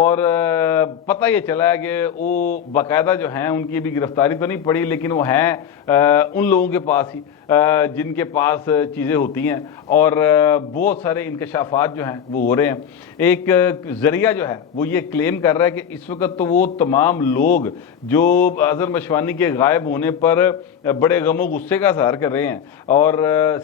اور پتہ یہ چلا ہے کہ وہ باقاعدہ جو ہیں ان کی بھی گرفتاری تو نہیں پڑی لیکن وہ ہیں ان لوگوں کے پاس ہی جن کے پاس چیزیں ہوتی ہیں اور بہت سارے انکشافات جو ہیں وہ ہو رہے ہیں. ایک ذریعہ جو ہے وہ یہ کلیم کر رہا ہے کہ اس وقت تو وہ تمام لوگ جو اظہر مشوانی کے غائب ہونے پر بڑے غم و غصے کا اظہار کر رہے ہیں. اور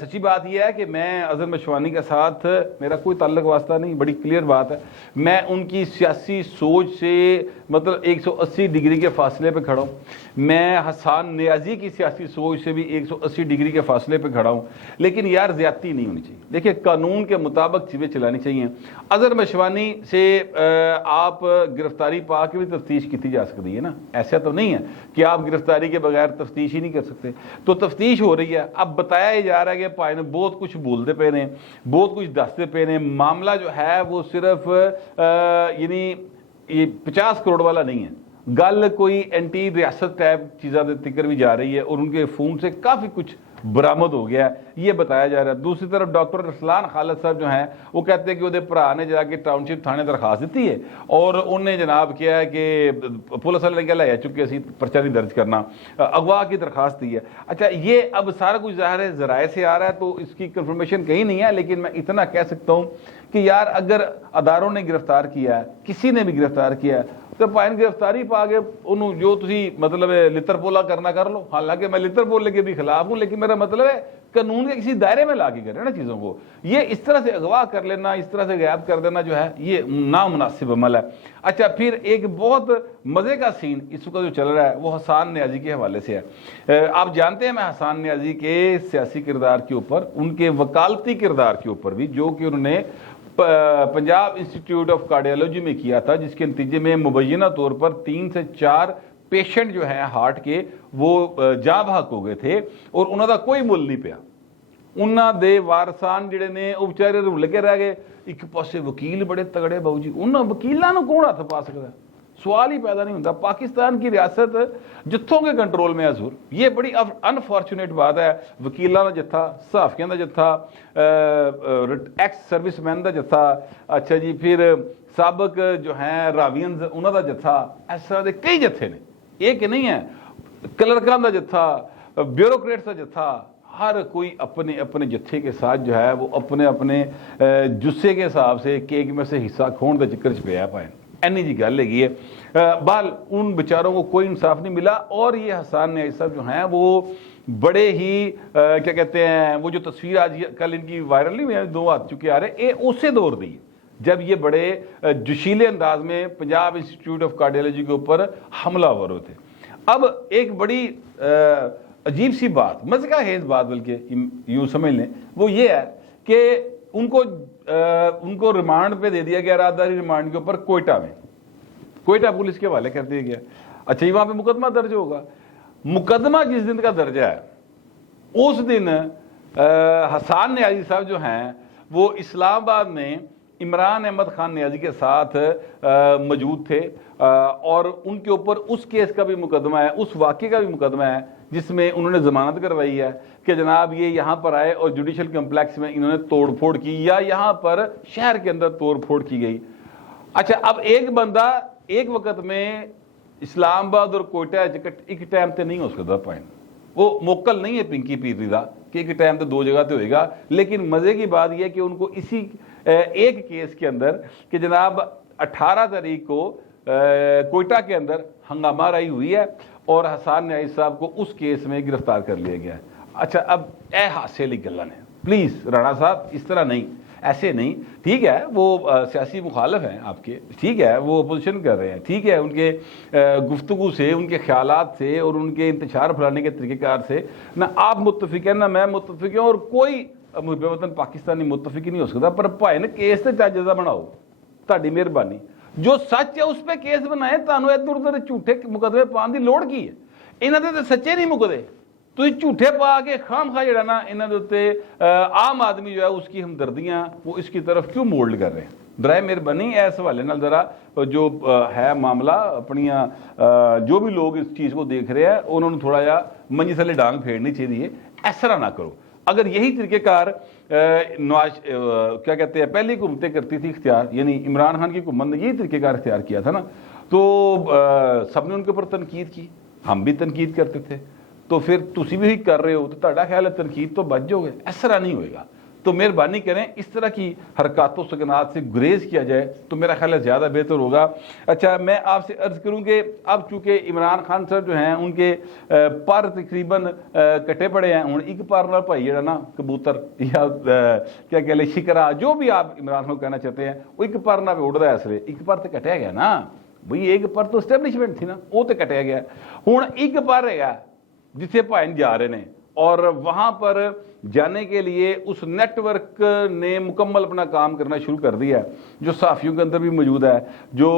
سچی بات یہ ہے کہ میں اظہر مشوانی کے ساتھ میرا کوئی تعلق واسطہ نہیں, بڑی کلیئر بات ہے, میں ان کی سیاسی سوچ سے مطلب 180 ڈگری کے فاصلے پہ کھڑا ہوں. میں حسان نیازی کی سیاسی سوچ سے بھی 180 ڈگری کے فاصلے پہ کھڑا ہوں. لیکن یار زیادتی نہیں ہونی چاہیے. دیکھیں قانون کے مطابق چیزیں چلانی چاہیے. اظہر مشوانی سے آپ گرفتاری پا کے بھی تفتیش کی جا سکتی ہے نا, ایسا تو نہیں ہے کہ آپ گرفتاری کے بغیر تفتیش ہی نہیں کر سکتے. تو تفتیش ہو رہی ہے. اب بتایا ہی جا رہا ہے کہ پائے نے بہت کچھ بولتے پے نے, بہت کچھ دستے پے نے. معاملہ جو ہے وہ صرف یعنی یہ 50 کروڑ والا نہیں ہے. گل کوئی اینٹی ریاست ٹائپ چیزاں تکر بھی جا رہی ہے اور ان کے فون سے کافی کچھ برآمد ہو گیا ہے, یہ بتایا جا رہا ہے. دوسری طرف ڈاکٹر رسلان خالد صاحب جو ہیں وہ کہتے ہیں کہ وہ برا نے جا کے ٹاؤن شپ تھانے درخواست دیتی ہے اور انہوں نے جناب کیا ہے کہ پولیس والے نے لے چکے اسی پرچہ نہیں درج کرنا, اغوا کی درخواست دی ہے. اچھا یہ اب سارا کچھ ظاہر ہے ذرائع سے آ رہا ہے تو اس کی کنفرمیشن کہیں نہیں ہے, لیکن میں اتنا کہہ سکتا ہوں کہ یار اگر اداروں نے گرفتار کیا ہے, کسی نے بھی گرفتار کیا ہے, تو پائن گرفتاری پا کے انہوں جو تسی مطلب لتر پولا کرنا کر لو. حالانکہ میں لتر بولنے کے بھی خلاف ہوں, لیکن میرا مطلب ہے قانون کے کسی دائرے میں لا کے کریں نا چیزوں کو. یہ اس طرح سے اغوا کر لینا, اس طرح سے غائب کر دینا جو ہے یہ نامناسب عمل ہے. اچھا پھر ایک بہت مزے کا سین اس وقت جو چل رہا ہے وہ حسان نیازی کے حوالے سے ہے. آپ جانتے ہیں میں حسان نیازی کے سیاسی کردار کے اوپر, ان کے وکالتی کردار کے اوپر بھی, جو کہ انہوں نے پنجاب انسٹیٹیوٹ آف کارڈیالوجی میں کیا تھا, جس کے نتیجے میں مبینہ طور پر 3 سے 4 پیشنٹ جو ہیں ہارٹ کے وہ جاں بحق ہو گئے تھے اور انہوں دا کوئی مل نہیں پیا. انہاں دے وارثان جڑے نے وہ بیچارے رول کے رہ گئے. ایک پاسے وکیل بڑے تگڑے باؤ جی, انہاں وکیلاں نوں کون ہاتھ پا سکدا ہے؟ سوال ہی پیدا نہیں ہوتا. پاکستان کی ریاست جتھوں کے کنٹرول میں حضور, یہ بڑی انفارچونیٹ بات ہے. وکیلاں دا جتھا, صحافیاں دا جتھا, ایکس سروس مین دا جتھا, اچھا جی پھر سابق جو ہیں راوینز انہاں دا جتھا, اس طرح دے کئی جتھے نے, ایک نہیں ہے. کلرکاں دا جتھا, بیوروکریٹس دا جتھا, ہر کوئی اپنے اپنے جتھے کے ساتھ جو ہے وہ اپنے اپنے جسے کے حساب سے کیک میں سے حصہ کھون دے چکر چ پیا پائے. اینی جی گل ہے. بال ان بیچاروں کو کوئی انصاف نہیں ملا. اور یہ حسان نیازی صاحب جو ہیں وہ بڑے ہی کیا کہتے ہیں, وہ جو تصویر آج کل ان کی وائرل نہیں ہوئی, 2 آ چکے آ رہے, یہ اسی دور دی جب یہ بڑے جوشیلے انداز میں پنجاب انسٹیٹیوٹ آف کارڈیالوجی کے اوپر حملہ آور ہوتے. اب ایک بڑی عجیب سی بات, مزہ خیز بات بلکہ یوں سمجھ لیں, وہ یہ ہے کہ ان کو ریمانڈ پہ دے دیا گیا, رازداری ریمانڈ کے اوپر کوئٹہ پولیس کے حوالے کر دیا گیا. اچھا یہ وہاں پہ مقدمہ درج ہوگا. مقدمہ جس دن کا درجہ ہے اس دن حسان نیازی صاحب جو ہیں وہ اسلام آباد میں عمران احمد خان نیازی کے ساتھ موجود تھے اور ان کے اوپر اس کیس کا بھی مقدمہ ہے, اس واقعے کا بھی مقدمہ ہے جس میں انہوں نے ضمانت کروائی ہے کہ جناب یہ یہاں پر آئے اور جوڈیشل کمپلیکس میں انہوں نے توڑ پھوڑ کی, یا یہاں پر شہر کے اندر توڑ پھوڑ کی گئی. اچھا اب ایک بندہ ایک وقت میں اسلام آباد اور کوئٹہ ایک ٹائم تے نہیں ہو سکتا پائن, وہ موکل نہیں ہے پنکی پیری دا کہ ایک ٹائم تے 2 جگہ تے ہوئے گا. لیکن مزے کی بات یہ ہے کہ ان کو اسی ایک کیس کے اندر کہ جناب 18 تاریخ کو کوئٹہ کے اندر ہنگامہ رائی ہوئی ہے اور حسان نیازی صاحب کو اس کیس میں گرفتار کر لیا گیا ہے. اچھا اب اے حادثے لی گلاں نے, پلیز رانا صاحب اس طرح نہیں, ایسے نہیں. ٹھیک ہے وہ سیاسی مخالف ہیں آپ کے, ٹھیک ہے وہ اپوزیشن کر رہے ہیں, ٹھیک ہے ان کے گفتگو سے, ان کے خیالات سے اور ان کے انتشار پھیلانے کے طریقہ کار سے نہ آپ متفق ہیں نہ میں متفق ہوں اور کوئی محب وطن پاکستانی متفق ہی نہیں ہو سکتا. پر بھائی نے کیس تے جائزہ بناؤ, تہاڈی مہربانی. جو سچ ہے اس پہ کیس بنائے, تانوں ادھر ادھر جھوٹے مقدمے پان دی لوڑ کی ہے؟ انہاں دے تے سچے نہیں مکدے, تسی جھوٹے پا کے خام خواہ جڑا نا انہاں دے اوتے عام آدمی جو ہے اس کی ہمدردیاں وہ اس کی طرف کیوں مولڈ کر رہے ہیں؟ برائے مہربانی اس حوالے نال ذرا جو ہے معاملہ اپنیاں جو بھی لوگ اس چیز کو دیکھ رہے ہیں انہوں نے تھوڑا جا منجی تھلے ڈانگ پھیرنی چاہیے. اس طرح نہ کرو. اگر یہی طریقہ کار کیا کہتے ہیں پہلی حکومتیں کرتی تھی اختیار، یعنی عمران خان کی حکومت نے یہی طریقہ کار اختیار کیا تھا نا، تو سب نے ان کے اوپر تنقید کی، ہم بھی تنقید کرتے تھے، تو پھر تسی بھی کر رہے ہو تو تہاڈا خیال ہے تنقید تو بچ جاؤ گے؟ اس طرح نہیں ہوئے گا۔ تو مہربانی کریں اس طرح کی حرکات و سکنات سے گریز کیا جائے تو میرا خیال ہے زیادہ بہتر ہوگا۔ اچھا، میں آپ سے عرض کروں کہ اب چونکہ عمران خان صاحب جو ہیں ان کے پر تقریباً کٹے پڑے ہیں، ہوں ایک پر نہ بھائی جڑا نا کبوتر یا کیا کہہ لیں شکرا، جو بھی آپ عمران خان کو کہنا چاہتے ہیں، وہ ایک پر نہ اڑ رہا ہے، اسلے ایک پر تو کٹیا گیا نا بھئی، ایک پر تو اسٹیبلشمنٹ تھی نا، وہ تو کٹیا گیا، ہوں ایک پر ہے جسے بھائی جا رہے ہیں، اور وہاں پر جانے کے لیے اس نیٹ ورک نے مکمل اپنا کام کرنا شروع کر دیا ہے، جو صحافیوں کے اندر بھی موجود ہے، جو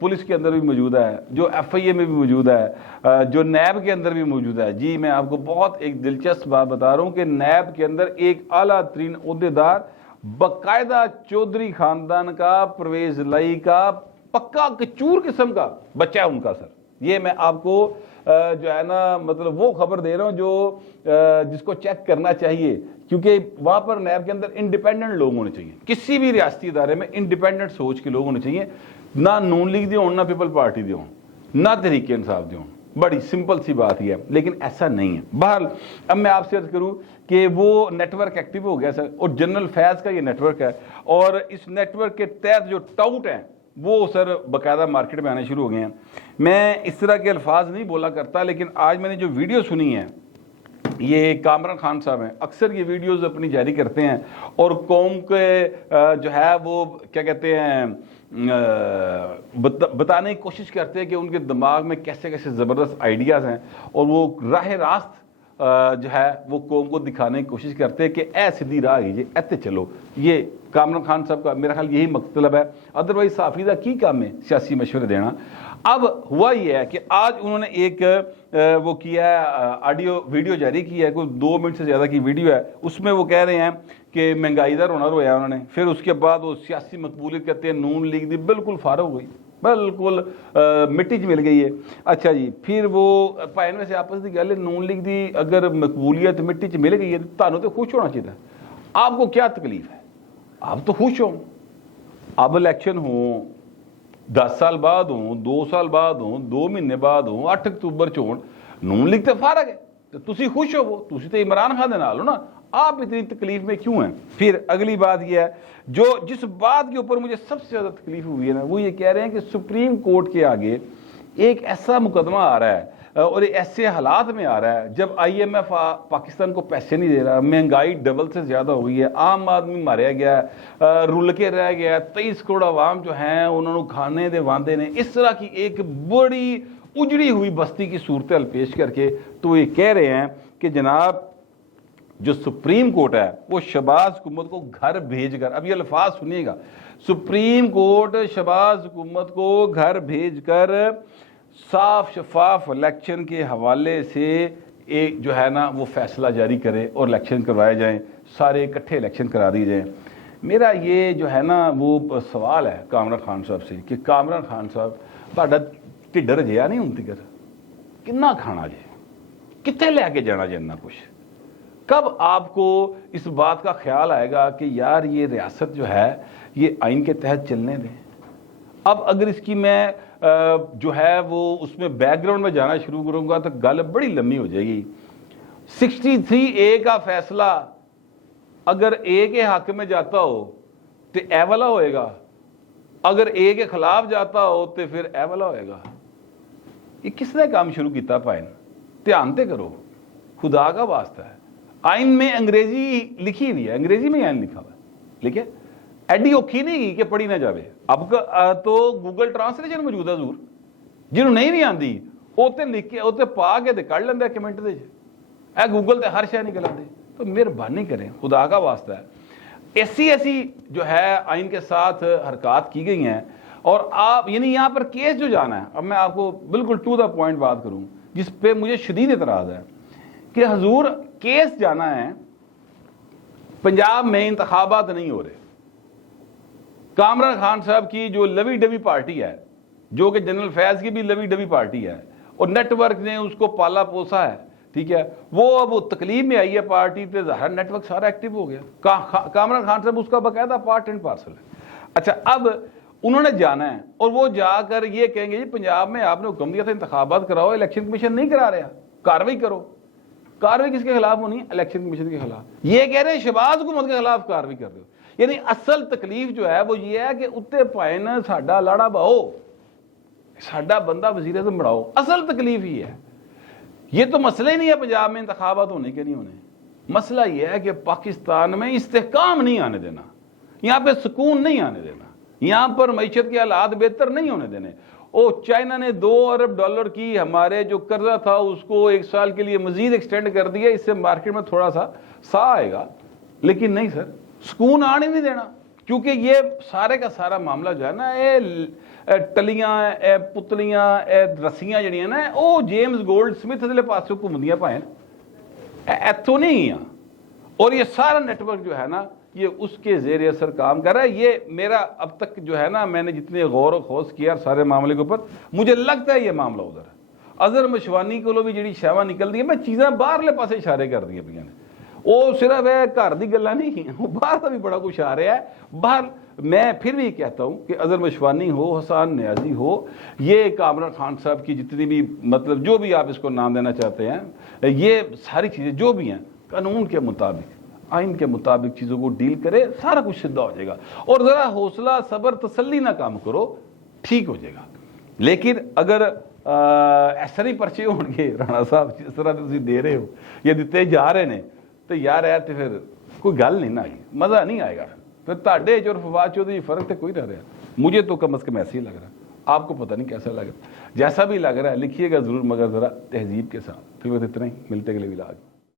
پولیس کے اندر بھی موجود ہے، جو ایف آئی اے میں بھی موجود ہے، جو نیب کے اندر بھی موجود ہے۔ جی میں آپ کو بہت ایک دلچسپ بات بتا رہا ہوں کہ نیب کے اندر ایک اعلیٰ ترین عہدیدار باقاعدہ چودھری خاندان کا، پرویز لائی کا پکا کچور قسم کا بچہ ہے ان کا، سر یہ میں آپ کو جو ہے نا مطلب وہ خبر دے رہا ہوں جو جس کو چیک کرنا چاہیے، کیونکہ وہاں پر نیب کے اندر انڈیپینڈنٹ لوگ ہونے چاہیے، کسی بھی ریاستی ادارے میں انڈیپینڈنٹ سوچ کے لوگ ہونے چاہیے، نہ نون لیگ دے ہوں، نہ پیپل پارٹی دے ہوں، نہ تحریک انصاف دے ہوں۔ بڑی سمپل سی بات ہی ہے، لیکن ایسا نہیں ہے۔ بہرحال اب میں آپ سے عرض کروں کہ وہ نیٹ ورک ایکٹیو ہو گیا سر، اور جنرل فیض کا یہ نیٹ ورک ہے، اور اس نیٹ ورک کے تحت جو ٹاؤٹ ہیں وہ سر باقاعدہ مارکیٹ میں آنے شروع ہو گئے ہیں۔ میں اس طرح کے الفاظ نہیں بولا کرتا، لیکن آج میں نے جو ویڈیو سنی ہے، یہ کامران خان صاحب ہیں، اکثر یہ ویڈیوز اپنی جاری کرتے ہیں اور قوم کے جو ہے وہ کیا کہتے ہیں بتانے کی کوشش کرتے ہیں کہ ان کے دماغ میں کیسے کیسے زبردست آئیڈیاز ہیں، اور وہ راہ راست جو ہے وہ قوم کو دکھانے کی کوشش کرتے ہیں کہ اے سیدھی راہ کیجیے، ایتے چلو۔ یہ کامران خان صاحب کا میرا خیال یہی مطلب ہے، ادروائز صحافی کا کی کام ہے سیاسی مشورے دینا۔ اب ہوا یہ ہے کہ آج انہوں نے ایک وہ کیا ہے آڈیو ویڈیو جاری کی ہے، کوئی 2 منٹ سے زیادہ کی ویڈیو ہے، اس میں وہ کہہ رہے ہیں کہ مہنگائی دا رونا رویا انہوں نے، پھر اس کے بعد وہ سیاسی مقبولیت کہتے ہیں نون لیگ دی بالکل فارغ ہو گئی، بالکل مٹی چ مل گئی ہے۔ اچھا جی، پھر وہ بھائی میں سے آپس کی گل ہے، نون لیگ دی اگر مقبولیت مٹی چ مل گئی ہے تو تانوں تو خوش ہونا چاہیے، آپ کو کیا تکلیف ہے؟ آپ تو خوش ہوں، اب الیکشن ہوں 10 سال بعد ہوں، 2 سال بعد ہوں، 2 مہینے بعد ہوں، 8 اکتوبر چون نون لیگ تے فارغ ہے تو تسی خوش ہو، تسی تے عمران خان دے نال ہو نا، آپ اتنی تکلیف میں کیوں ہیں؟ پھر اگلی بات یہ ہے جس بات کے اوپر مجھے سب سے زیادہ تکلیف ہوئی ہے نا، وہ یہ کہہ رہے ہیں کہ سپریم کورٹ کے آگے ایک ایسا مقدمہ آ رہا ہے اور ایسے حالات میں آ رہا ہے جب آئی ایم ایف پاکستان کو پیسے نہیں دے رہا، مہنگائی ڈبل سے زیادہ ہوئی ہے، عام آدمی ماریا گیا ہے، رل کے رہ گیا ہے، 23 کروڑ عوام جو ہیں انہوں نے کھانے دے واندے نے، اس طرح کی ایک بڑی اجڑی ہوئی بستی کی صورتحال پیش کر کے تو یہ کہہ رہے ہیں کہ جناب جو سپریم کورٹ ہے وہ شہباز حکومت کو گھر بھیج کر، اب یہ الفاظ سنیے گا، سپریم کورٹ شہباز حکومت کو گھر بھیج کر صاف شفاف الیکشن کے حوالے سے ایک جو ہے نا وہ فیصلہ جاری کرے اور الیکشن کروائے جائیں، سارے اکٹھے الیکشن کرا دی جائیں۔ میرا یہ جو ہے نا وہ سوال ہے کامران خان صاحب سے کہ کامران خان صاحب تہاڈا ٹھڈر جیا نہیں ہوں تکر کنا کھانا جے، کتنے لے کے جانا جے اتنا کچھ؟ کب آپ کو اس بات کا خیال آئے گا کہ یار یہ ریاست جو ہے یہ آئین کے تحت چلنے دیں؟ اب اگر اس کی میں جو ہے وہ اس میں بیک گراؤنڈ میں جانا شروع کروں گا تو گل بڑی لمبی ہو جائے گی۔ 63A کا فیصلہ اگر اے کے حق میں جاتا ہو تو اے والا ہوئے گا، اگر اے کے خلاف جاتا ہو تو پھر اے والا ہوئے گا۔ یہ کس نے کام شروع کیتا پائن؟ دھیان تے کرو، خدا کا واسطہ ہے۔ آئین میں انگریزی لکھی ہوئی ہے، انگریزی میں آئین لکھا ہوا ہے، لکھے ایڈی اوکھی نہیں گی کہ پڑھی نہ جاوے۔ اب تو گوگل ٹرانسلیشن موجود ہے حضور، جنہوں نہیں بھی آندی اوتے لکھ کے اوتے پا کے کر لیندے کمنٹ دے، اے گوگل تے ہر شے نکل آندے۔ تو مہربانی کریں، خدا کا واسطہ ہے، ایسی جو ہے آئین کے ساتھ حرکات کی گئی ہیں، اور آپ یعنی یہاں پر کیس جو جانا ہے، اب میں آپ کو بالکل ٹو دا پوائنٹ بات کروں جس پہ مجھے شدید اعتراض ہے کہ حضور کیس جانا ہے، پنجاب میں انتخابات نہیں ہو رہے، کامران خان صاحب کی جو لوی ڈوی پارٹی ہے، جو کہ جنرل فیض کی بھی لوی ڈوی پارٹی ہے، اور نیٹ ورک نے اس کو پالا پوسا ہے ٹھیک ہے، وہ اب وہ تکلیف میں آئی ہے پارٹی تے ظاہر نیٹ ورک سارا ایکٹیو ہو گیا. کامران خان صاحب اس کا باقاعدہ پارٹ اینڈ پارسل ہے. اچھا اب انہوں نے جانا ہے اور وہ جا کر یہ کہیں گے جی پنجاب میں آپ نے حکم دیا تھا انتخابات کراؤ، الیکشن کمیشن نہیں کرا رہا، کاروائی کرو. کاروائی کس کے خلاف ہونی ہے؟ الیکشن کمیشن کے خلاف. یہ کہہ رہے ہیں شہباز حکومت کے خلاف کاروائی کر رہے ہو. یعنی اصل تکلیف جو ہے وہ یہ ہے کہ اتنے پائے نا ساڈا لاڑا باؤ، ساڈا بندہ وزیر اعظم بڑھاؤ. اصل تکلیف یہ ہے. یہ تو مسئلہ ہی نہیں ہے پنجاب میں انتخابات ہونے کے نہیں ہونے. مسئلہ یہ ہے کہ پاکستان میں استحکام نہیں آنے دینا، یہاں پہ سکون نہیں آنے دینا، یہاں پر معیشت کے حالات بہتر نہیں ہونے دینے. چائنا نے $2 ارب کی ہمارے جو قرضہ تھا اس کو 1 سال کے لیے مزید ایکسٹینڈ کر دیا. اس سے مارکیٹ میں تھوڑا سا آئے گا، لیکن نہیں سر، سکون آنے نہیں دینا. کیونکہ یہ سارے کا سارا معاملہ جو ہے نا، ٹلیاں پتلیاں رسیاں جڑیاں نا، وہ جیمز گولڈ سمتھ دے پاسوں گھومدیاں پائیں ایتھوں نہیں. اور یہ سارا نیٹ ورک جو ہے نا یہ اس کے زیر اثر کام کر رہا ہے. یہ میرا اب تک جو ہے نا میں نے جتنے غور و خوض کیا سارے معاملے کے اوپر، مجھے لگتا ہے یہ معاملہ ادھر ہے. اظہر مشوانی کو بھی جڑی شیواں نکل دی ہے، میں چیزاں باہرلے پاسے اشارے کر دی پہ نے. وہ صرف ہے گھر دی گلاں نہیں، وہ باہر کا بھی بڑا کچھ آ رہا ہے. باہر میں پھر بھی کہتا ہوں کہ اظہر مشوانی ہو، حسان نیازی ہو، یہ کامران خان صاحب کی جتنی بھی مطلب جو بھی آپ اس کو نام دینا چاہتے ہیں، یہ ساری چیزیں جو بھی ہیں قانون کے مطابق آئین کے مطابق چیزوں کو ڈیل کرے، سارا کچھ سیدھا ہو جائے گا. اور ذرا حوصلہ صبر تسلی نہ کام کرو، ٹھیک ہو جائے گا. لیکن اگر ایسا نہیں پرچے ہون گے رانا صاحب جس طرح تسی دے رہے ہو یا دیتے جا رہے ہیں تو یار ہے تو پھر کوئی گل نہیں نہ آئی، مزہ نہیں آئے گا. پھر تاڈے اور فواد چودھری فرق تو کوئی نہ رہا. مجھے تو کم از کم ایسے ہی لگ رہا ہے، آپ کو پتہ نہیں کیسا لگ رہا. جیسا بھی لگ رہا ہے لکھیے گا ضرور، مگر ذرا تہذیب کے ساتھ. پھر بس اتنا ہی، ملتے اگلے ولاگ.